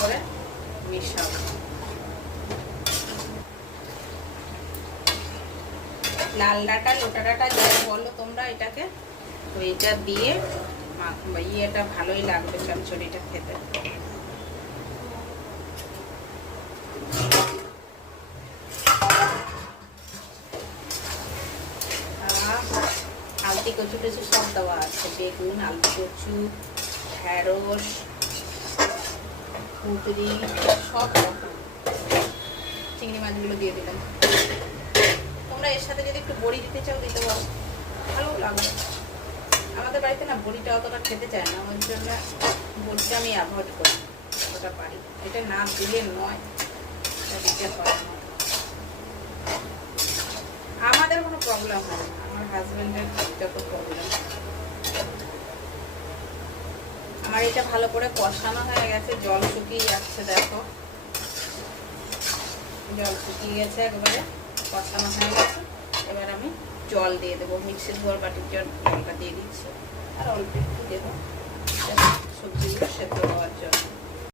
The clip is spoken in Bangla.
করে মিশাবো লাল ডাটা লোটা ডাটা যাই বলো তোমরা, এটাকে তো এটা দিয়ে ইয়েটা ভালোই লাগবে চচ্চড়িটা খেতে। আলতি কচু টচু সব দেওয়া আছে। বেগুন আলতি কচু, ঢ্যাঁড়স কুদরি সব চিংড়ি মাছগুলো দিয়ে দিলাম। তোমরা এর সাথে যদি একটু বড়ি দিতে চাও, দিতে পারো। ভালো লাগবে আমাদের বাড়িতে না বড়িটা অতটা খেতে চায় না। ওর জন্য বড়িটা আমি অ্যাভয়েড করি, যতটা পারি। এটা না দিলে নয়, এটা দিতে না। আমাদের কোনো প্রবলেম হয় না। আমার হাজব্যান্ডের যত প্রবলেম আমার এটা ভালো করে কষানো হয়ে গেছে, জল শুকিয়ে যাচ্ছে, দেখো। জল শুকিয়ে গেছে একবারে, কষানো হয়ে গেছে। এবার আমি জল দিয়ে দেবো মিক্সির গোয়ার বাটির জল জলটা দিয়ে দিচ্ছি। আর অল্প একটু দেবো।